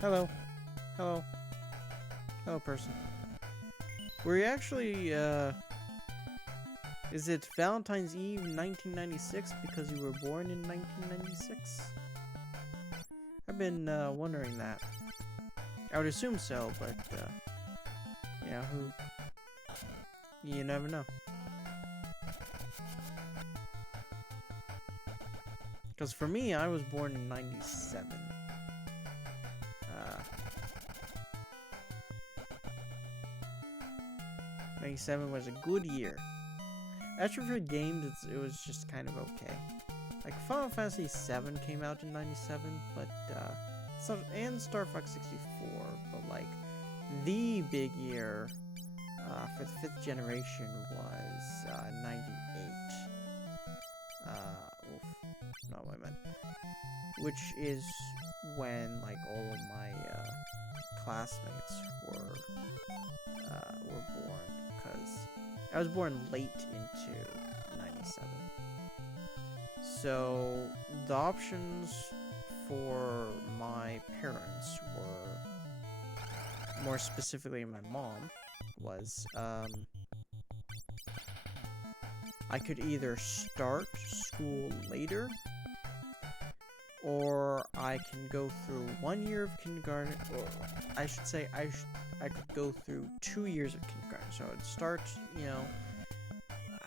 Hello. Hello. Hello, person. Were you actually, is it Valentine's Eve 1996 because you were born in 1996? I've been, wondering that. I would assume so, but, yeah, you never know. Because for me, I was born in 97. 97 was a good year. As for games, it was just kind of okay. Like, Final Fantasy VII came out in 97, but, and Star Fox 64, but, like, the big year, for the 5th generation was, 98. Not what I meant. Which is when, like, all of my, classmates were born. Because I was born late into 97. So the options for my parents were, more specifically my mom, was I could either start school later, or I can go through 1 year of kindergarten, or I should say I could go through 2 years of kindergarten. So I'd start, you know,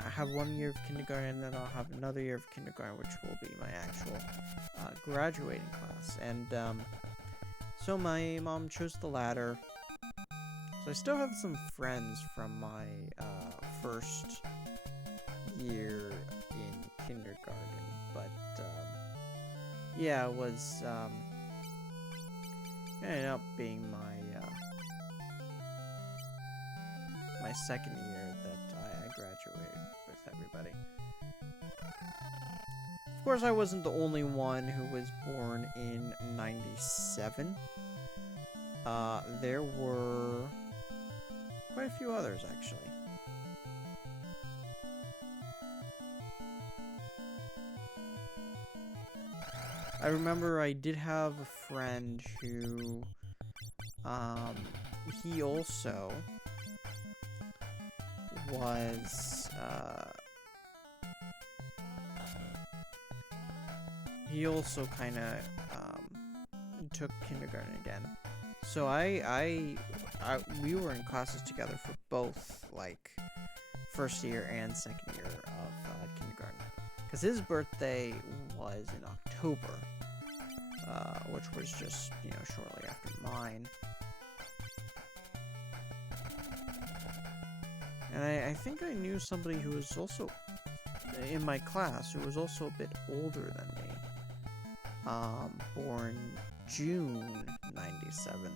I have 1 year of kindergarten, and then I'll have another year of kindergarten, which will be my actual graduating class. And so my mom chose the latter. So I still have some friends from my first year in kindergarten, but yeah, it was ended up being my my second year that I graduated with everybody. Of course, I wasn't the only one who was born in 97. There were quite a few others, actually. I remember I did have a friend who, he also was, he also kind of, took kindergarten again. So we were in classes together for both, like, first year and second year of kindergarten. Because his birthday was in October, which was just, you know, shortly after mine. And I think I knew somebody who was also in my class who was also a bit older than me. Born June 97.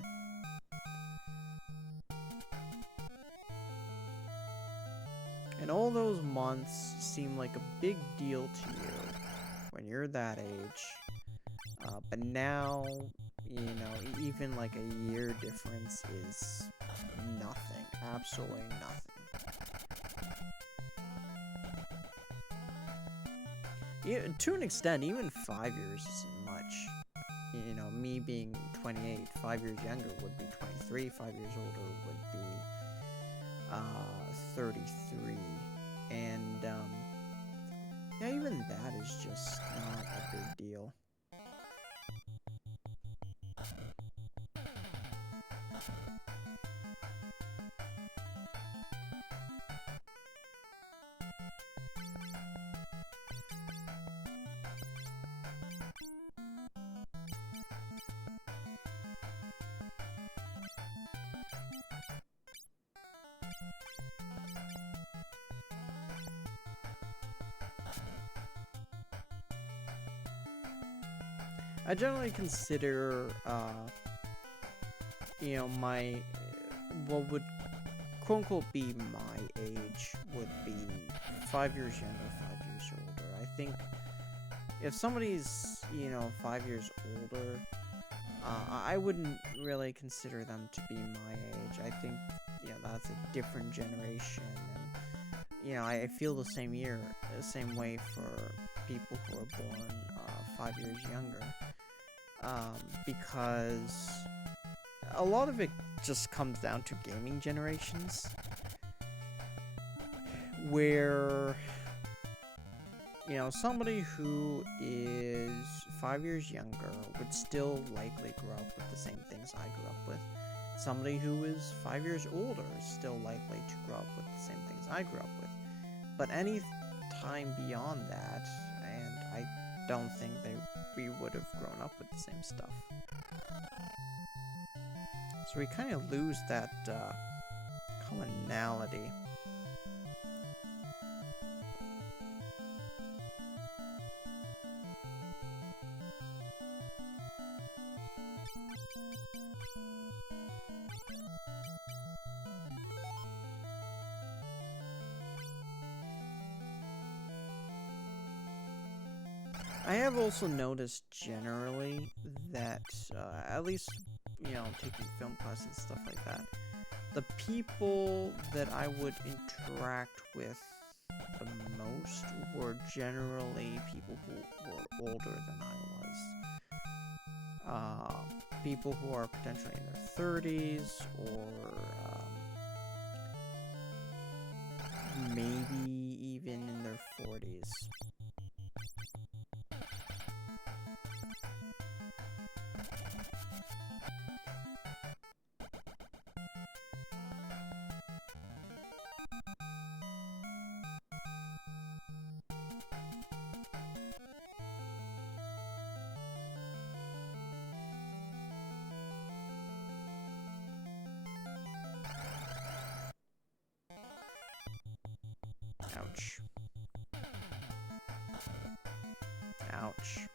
And all those months seem like a big deal to you when you're that age. But now, you know, even like a year difference is nothing. Absolutely nothing. Yeah, to an extent, even 5 years isn't much. You know, me being 28, 5 years younger would be 23, 5 years older would be 33. And, yeah, even that is just not a big deal. I generally consider, you know, what would quote-unquote be my age would be 5 years younger, 5 years older. I think if somebody's, you know, 5 years older, I wouldn't really consider them to be my age. I think, you know, that's a different generation, and, you know, I feel the same way for people who are born 5 years younger, because a lot of it just comes down to gaming generations, where, you know, somebody who is 5 years younger would still likely grow up with the same things I grew up with. Somebody who is 5 years older is still likely to grow up with the same things I grew up with. But any time beyond that, and I don't think we would have grown up with the same stuff. So we kind of lose that commonality. I have also noticed generally that, at least, you know, taking film classes and stuff like that, the people that I would interact with the most were generally people who were older than I was. People who are potentially in their 30s, or maybe even in their 40s. Ouch. Ouch.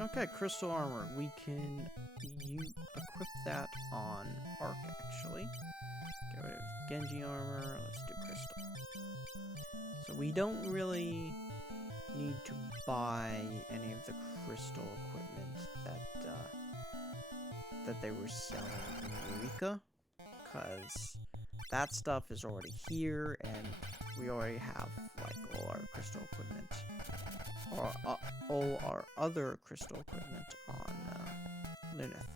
Okay, crystal armor. We can equip that on Arc, actually. Get rid of Genji armor. Let's do crystal. So we don't really need to buy any of the crystal equipment that they were selling in Eureka, because that stuff is already here, and we already have like all our crystal equipment, or all our other crystal equipment on Luneth.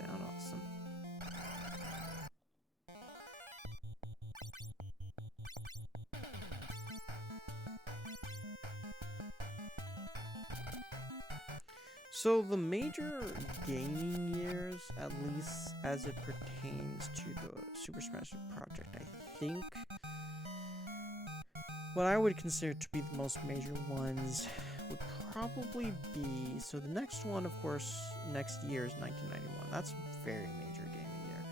Down, awesome. So the major gaming years, at least as it pertains to the Super Smash Bros. Project, I think what I would consider to be the most major ones would probably be, so the next one, of course, next year is 1991. That's a very major gaming year.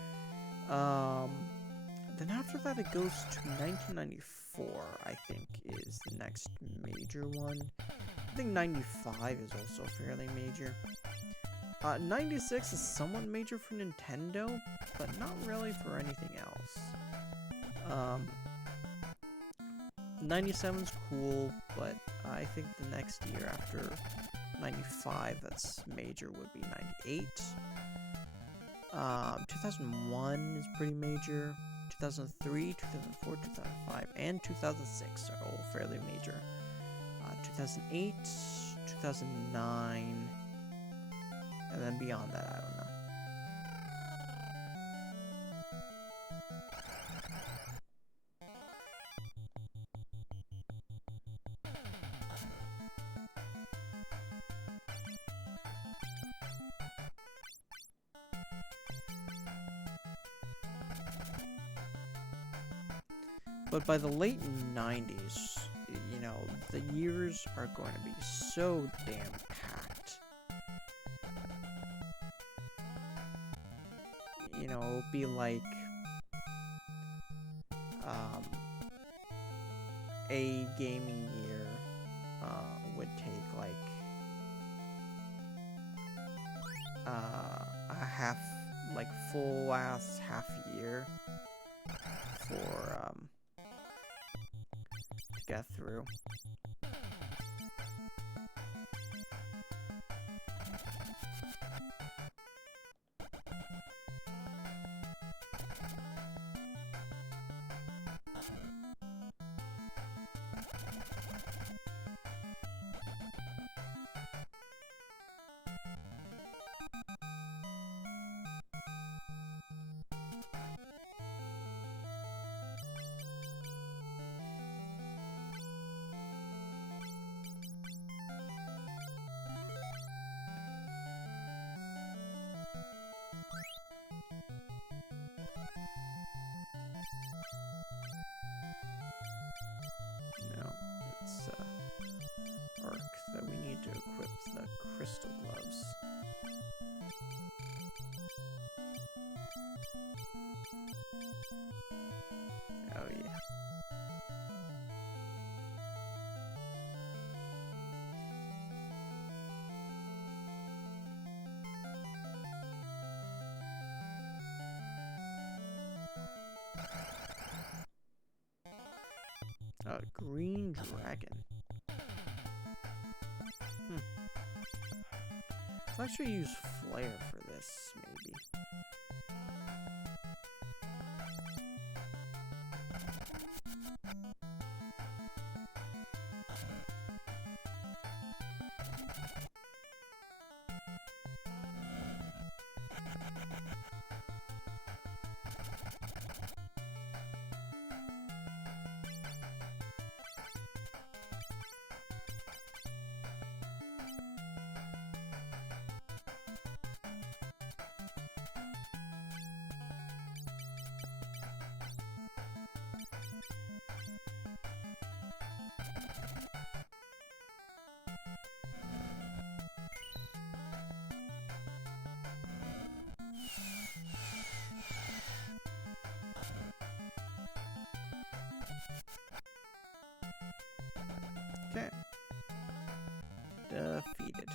Then after that it goes to 1994, I think, is the next major one. I think 95 is also fairly major. 96 is somewhat major for Nintendo, but not really for anything else. 97's cool, but I think the next year after 95 that's major would be 98. 2001 is pretty major. 2003, 2004, 2005, and 2006 are all fairly major. 2008, 2009, and then beyond that, I don't know. But by the late 90s, you know, the years are going to be so damn packed. You know, it'll be like a gaming year would take like a half, like full ass half year for to get through. Arc that we need to equip the crystal gloves. Oh yeah. Green dragon. Let's actually use flare for this, maybe. Okay. Defeated.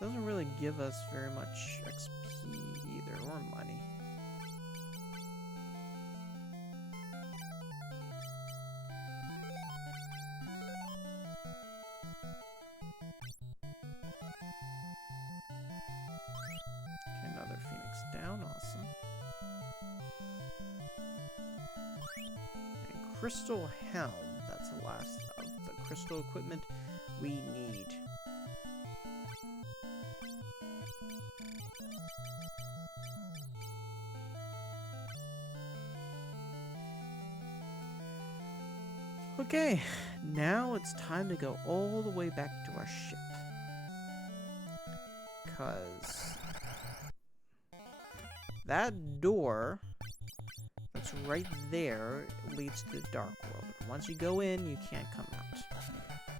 Doesn't really give us very much XP either, or money. Okay, another Phoenix down, awesome. Crystal Helm, that's the last of the crystal equipment we need. Okay, now it's time to go all the way back to our ship. 'Cause that door that's that's right there leads to the Dark World. And once you go in, you can't come out.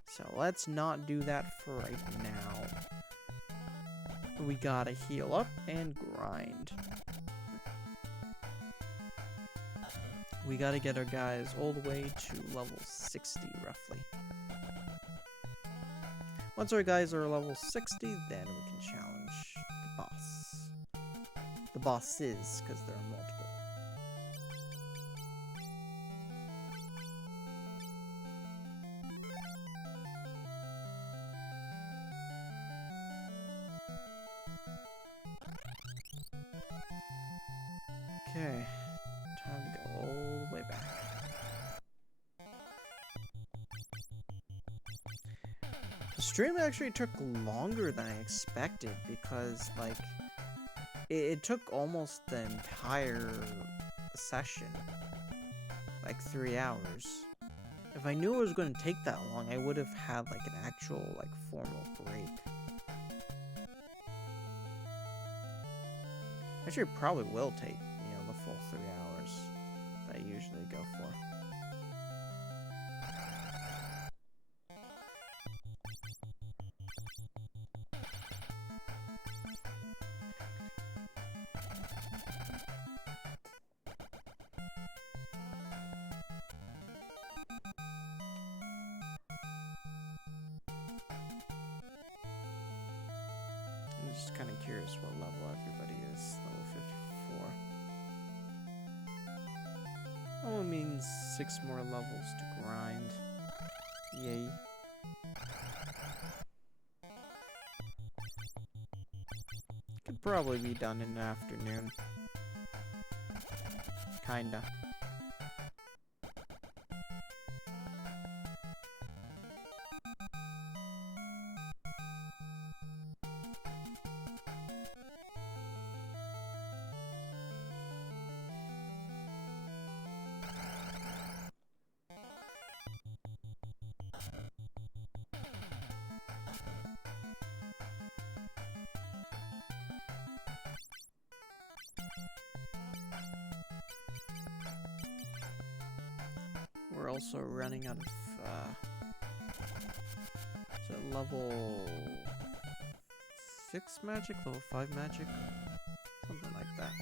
So let's not do that for right now. We gotta heal up and grind. We gotta get our guys all the way to level 60, roughly. Once our guys are level 60, then we can challenge the boss. The bosses, because there are multiple. Okay, time to go all the way back. The stream actually took longer than I expected because, like, it took almost the entire session, like 3 hours. If I knew it was going to take that long, I would have had, like, an actual, like, formal break. Actually, it probably will take, you know, the full 3 hours that I usually go for. I'm just kind of curious what level everybody is. Level 54. Oh, it means 6 more levels to grind. Yay. Could probably be done in an afternoon. Kinda. We're also running out of, is it level 6 magic? Level 5 magic? Something like that.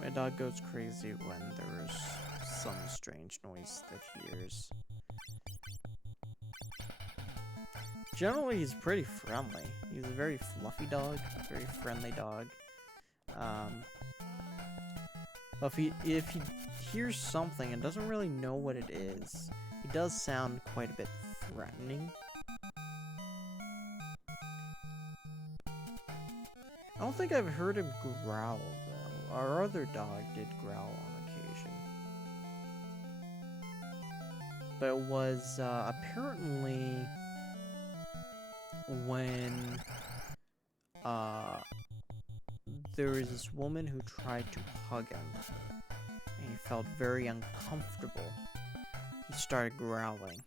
My dog goes crazy when there's some strange noise that he hears. Generally, he's pretty friendly. He's a very fluffy dog, very friendly dog. But if he hears something and doesn't really know what it is, he does sound quite a bit threatening. I don't think I've heard him growl, though. Our other dog did growl on occasion. But it was, apparently, when, there was this woman who tried to hug him, and he felt very uncomfortable. He started growling.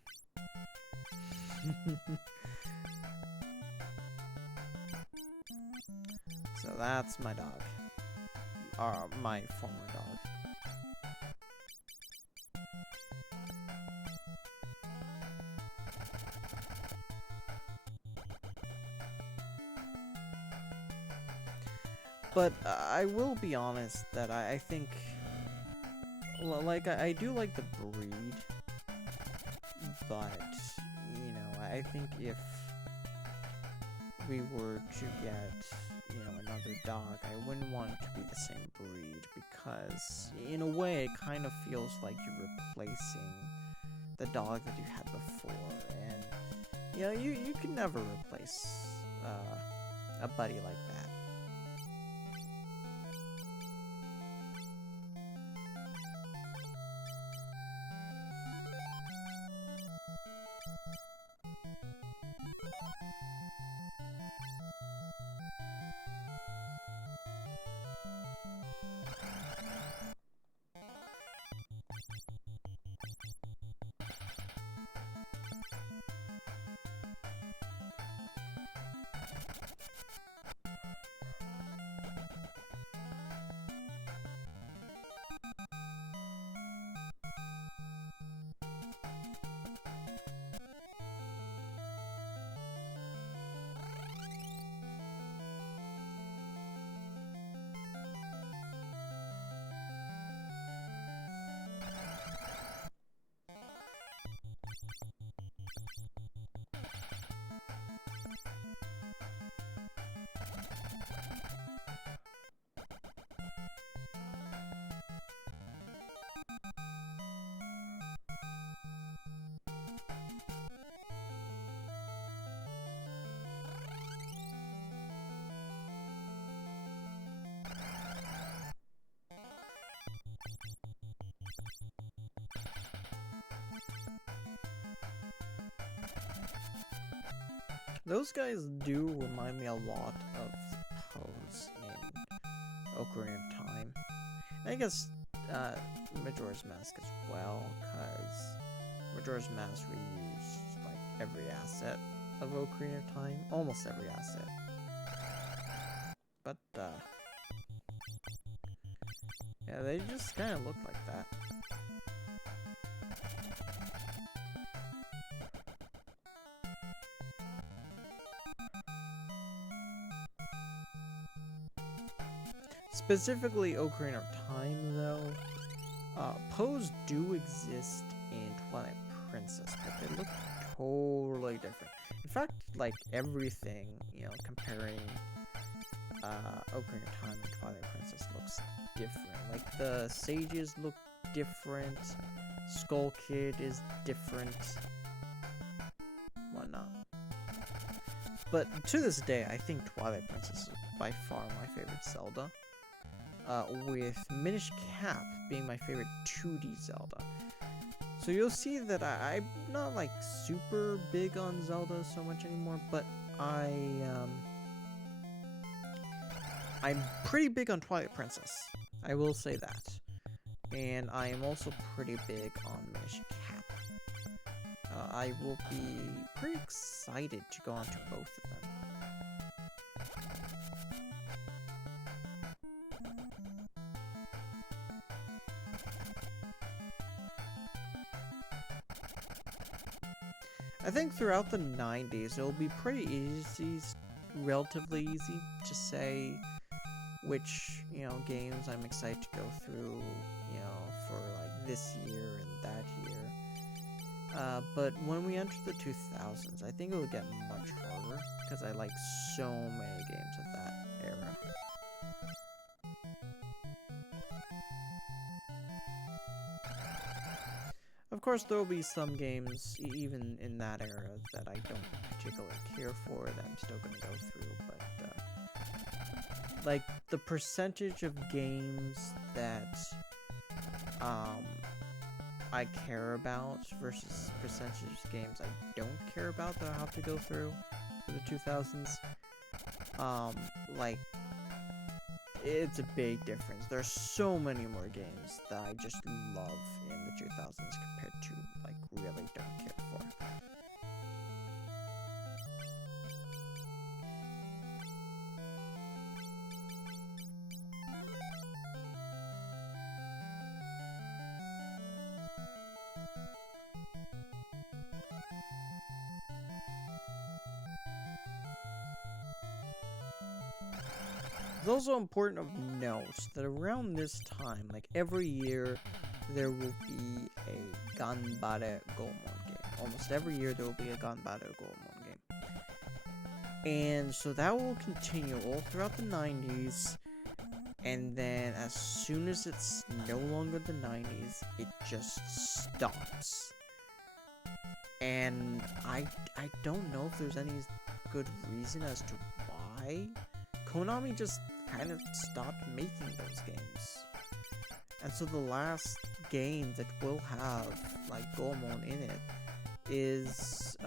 So that's my dog. My former dog. But I will be honest that I think, like, I do like the breed, but, you know, I think if we were to get, you know, another dog, I wouldn't want it to be the same breed, because in a way it kind of feels like you're replacing the dog that you had before, and, you know, you can never replace a buddy like that. Those guys do remind me a lot of the pose in Ocarina of Time. And I guess Majora's Mask as well, because Majora's Mask reused like every asset of Ocarina of Time, almost every asset. But yeah, they just kind of look like that. Specifically Ocarina of Time, though, pose do exist in Twilight Princess, but they look totally different. In fact, like everything, you know, comparing Ocarina of Time and Twilight Princess looks different. Like the sages look different, Skull Kid is different, whatnot. But to this day, I think Twilight Princess is by far my favorite Zelda. With Minish Cap being my favorite 2D Zelda. So you'll see that I'm not like super big on Zelda so much anymore, but I'm pretty big on Twilight Princess. I will say that. And I am also pretty big on Minish Cap. I will be pretty excited to go on to both of them. I think throughout the 90s, it'll be pretty easy, relatively easy, to say which, you know, games I'm excited to go through, you know, for like this year and that year. But when we enter the 2000s, I think it'll get much harder, because I like so many games of that era. Of course, there will be some games, even in that era, that I don't particularly care for, that I'm still going to go through, but, like, the percentage of games that, I care about versus percentage of games I don't care about that I have to go through for the 2000s, like, it's a big difference. There's so many more games that I just love in the 2000s compared to, like, really don't care for. It's also important of note that around this time, like every year, there will be a Ganbare Goemon game. Almost every year there will be a Ganbare Goemon game. And so that will continue all throughout the 90s, and then as soon as it's no longer the 90s, it just stops. And I don't know if there's any good reason as to why. Konami just kind of stopped making those games. And so the last game that will have, like, Goemon in it is,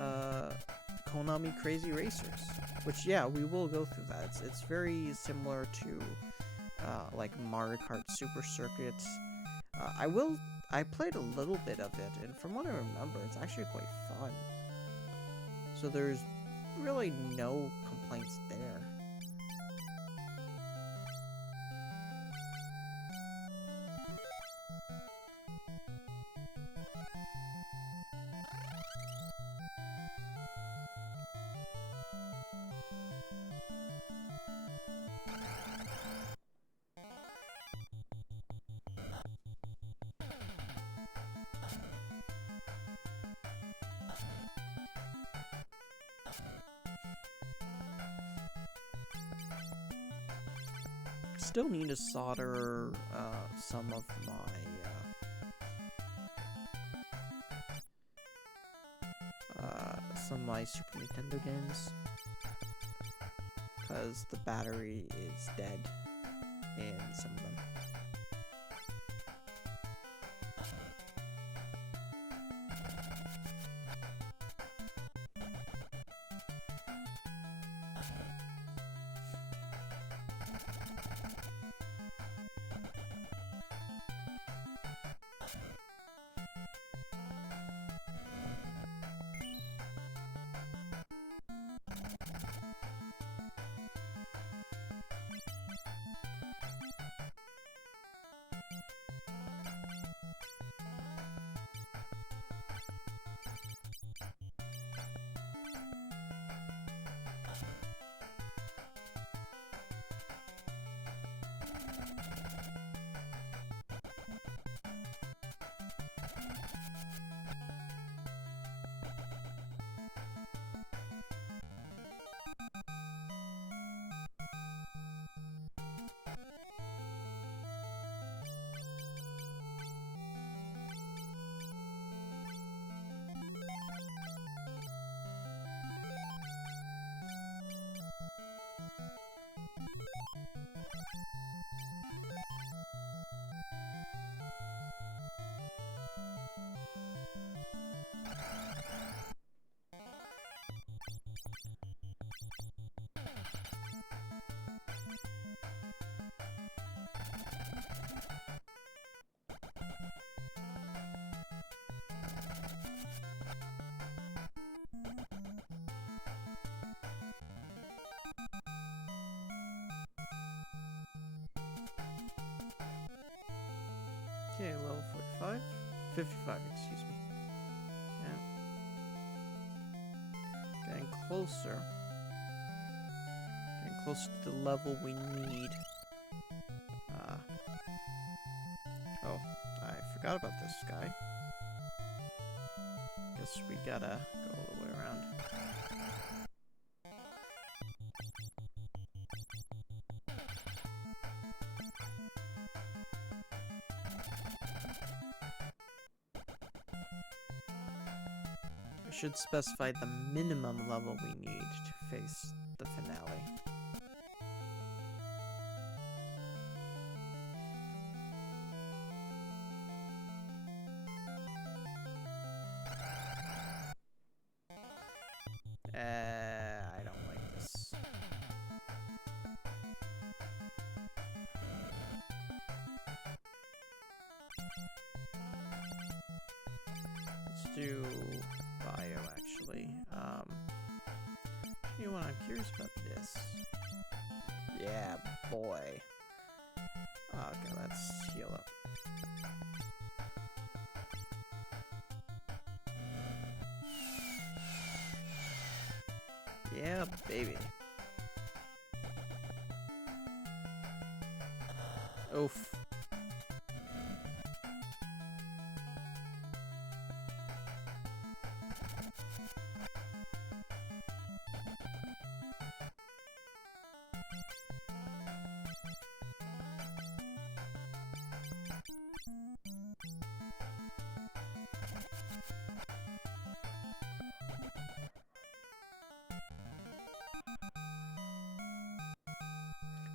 Konami Crazy Racers. Which, yeah, we will go through that. It's very similar to, like, Mario Kart Super Circuit. I played a little bit of it, and from what I remember, it's actually quite fun. So there's really no complaints there. Still need to solder some of my Super Nintendo games, because the battery is dead in some of them. Okay, level 45? 55, excuse me. Yeah. Getting closer. Getting closer to the level we need. Oh, I forgot about this guy. Guess we gotta go all the way around. I should specify the minimum level we need to face the finale. I don't like this. Let's do bio, actually. You know what? I'm curious about this. Yeah, boy. Okay, let's heal up. Yeah, baby. Oof.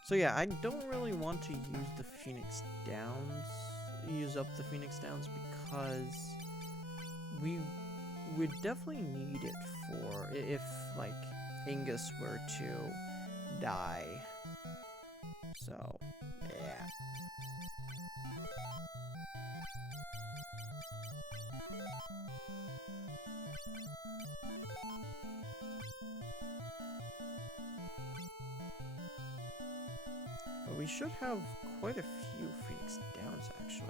So yeah, I don't really want to use the Phoenix Downs, use up the Phoenix Downs, because we would definitely need it for if like Ingus were to die. So yeah. But we should have quite a few Phoenix Downs, actually.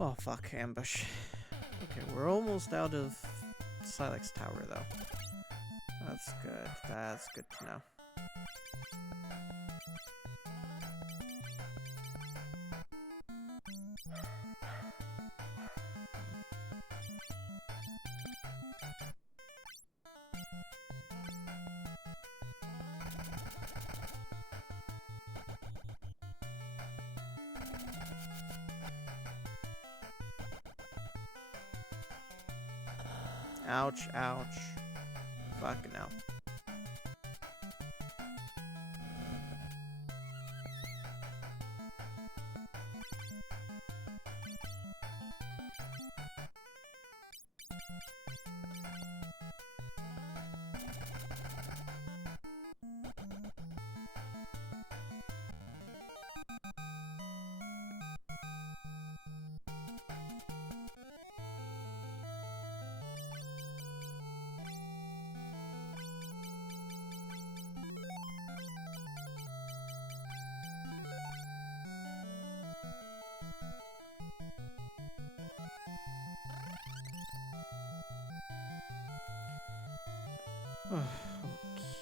Oh fuck, ambush. Okay, we're almost out of Styx Tower though. That's good. That's good to know. Ouch, ouch. Fucking hell.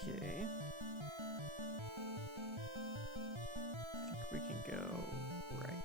Okay. I think we can go right.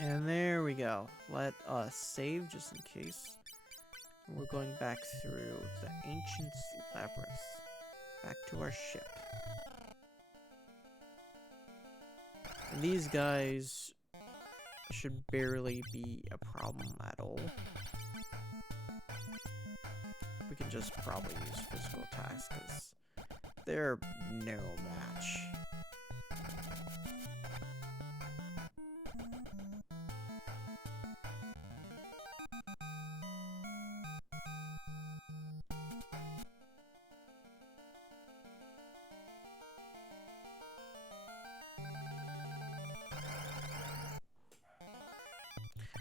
And there we go. Let us save just in case. We're going back through the ancient labyrinth. Back to our ship. And these guys should barely be a problem at all. We can just probably use physical attacks because they're no match.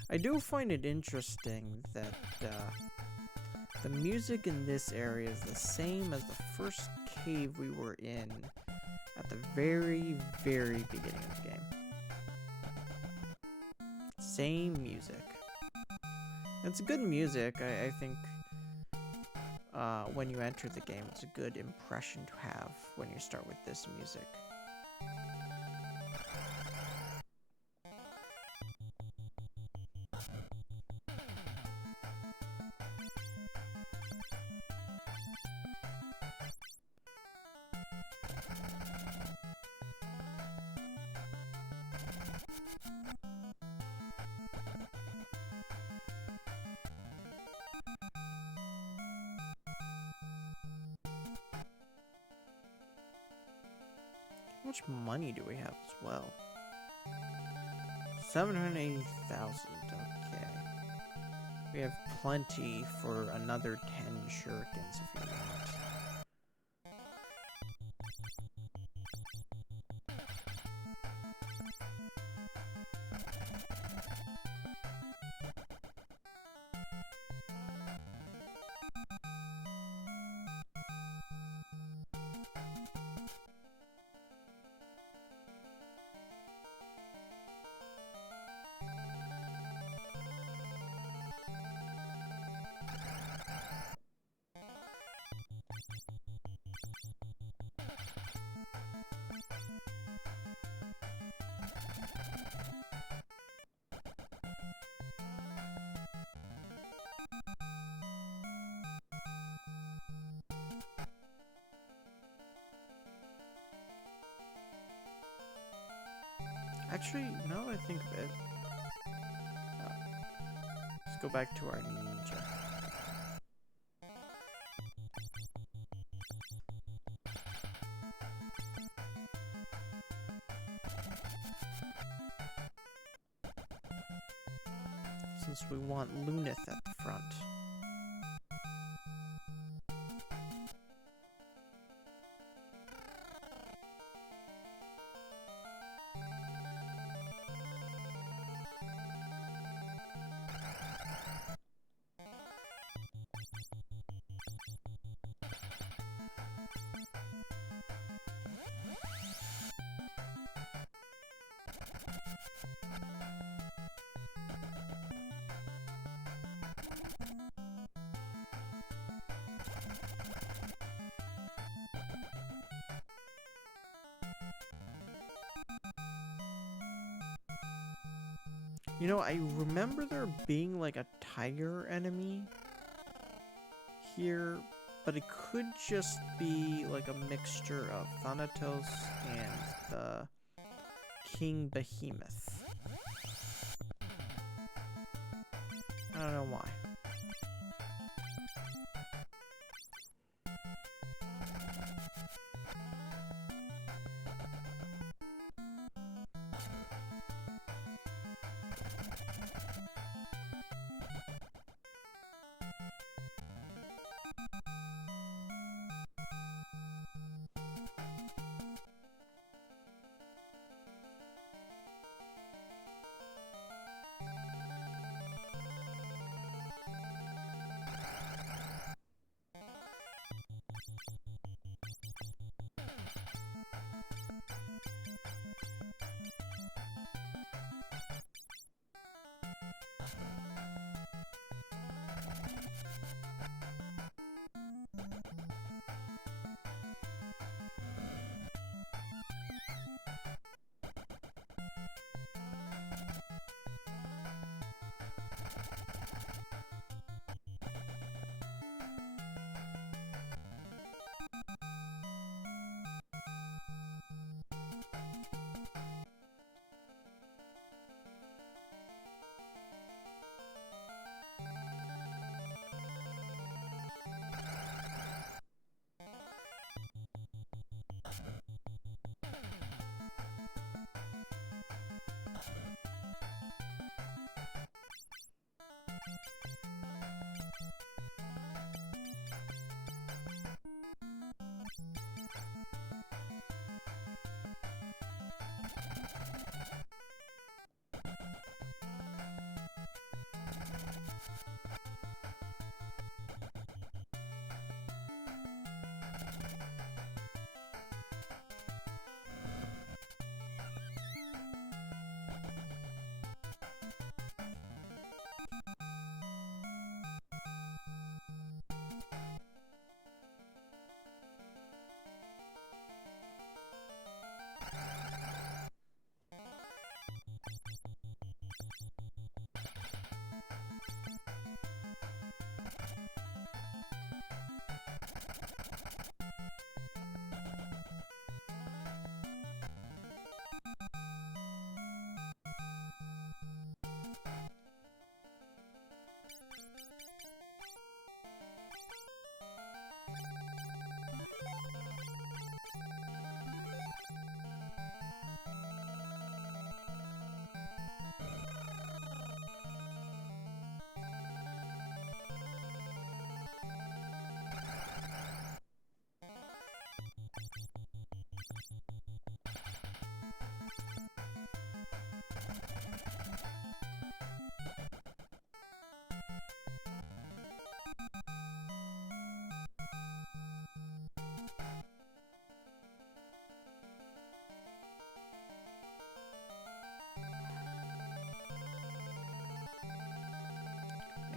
I do find it interesting that the music in this area is the same as the first cave we were in at the very, very beginning of the game. Same music. It's good music. I think when you enter the game, it's a good impression to have when you start with this music. How much money do we have as well? 780,000. Okay. We have plenty for another 10 shurikens if you want. Actually, now that I think of it, let's go back to our ninja. Since we want Lunith at the front. You know, I remember there being like a tiger enemy here, but it could just be like a mixture of Thanatos and the King Behemoth. I don't know why.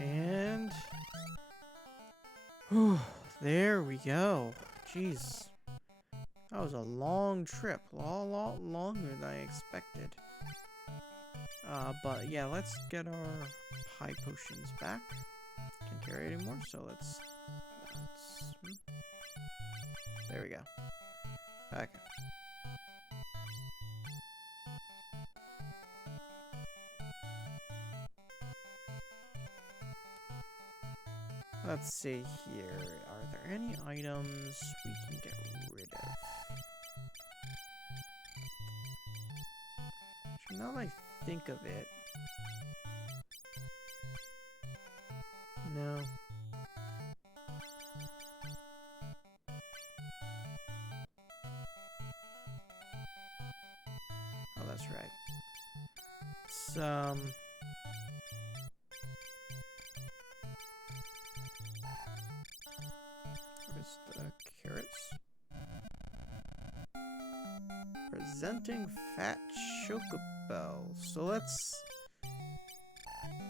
And there we go. Jeez. That was a long trip. A lot longer than I expected. But yeah, let's get our high potions back. Can't carry anymore, so let's there we go. Okay. Let's see here. Are there any items we can get rid of? So now that I think of it. No. Oh, that's right. It's, where's the carrots? Presenting fat chocobo. So let's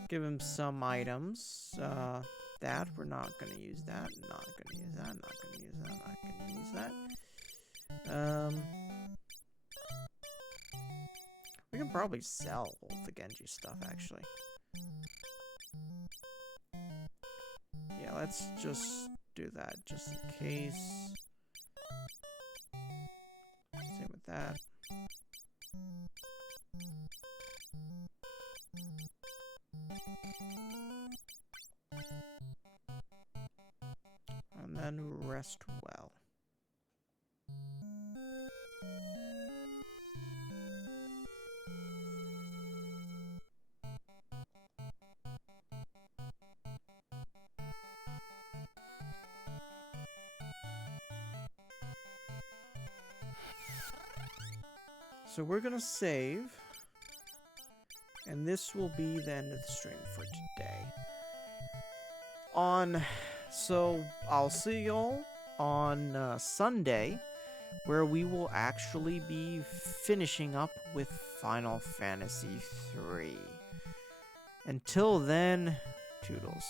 give him some items. That we're not gonna use that. Not gonna use that. Not gonna use that. Not gonna use that. We can probably sell the Genji stuff actually. Yeah, let's just do that just in case. Same with that. And then rest well. So we're gonna save, and this will be the end of the stream for today. So I'll see y'all on Sunday, where we will actually be finishing up with Final Fantasy III. Until then, toodles.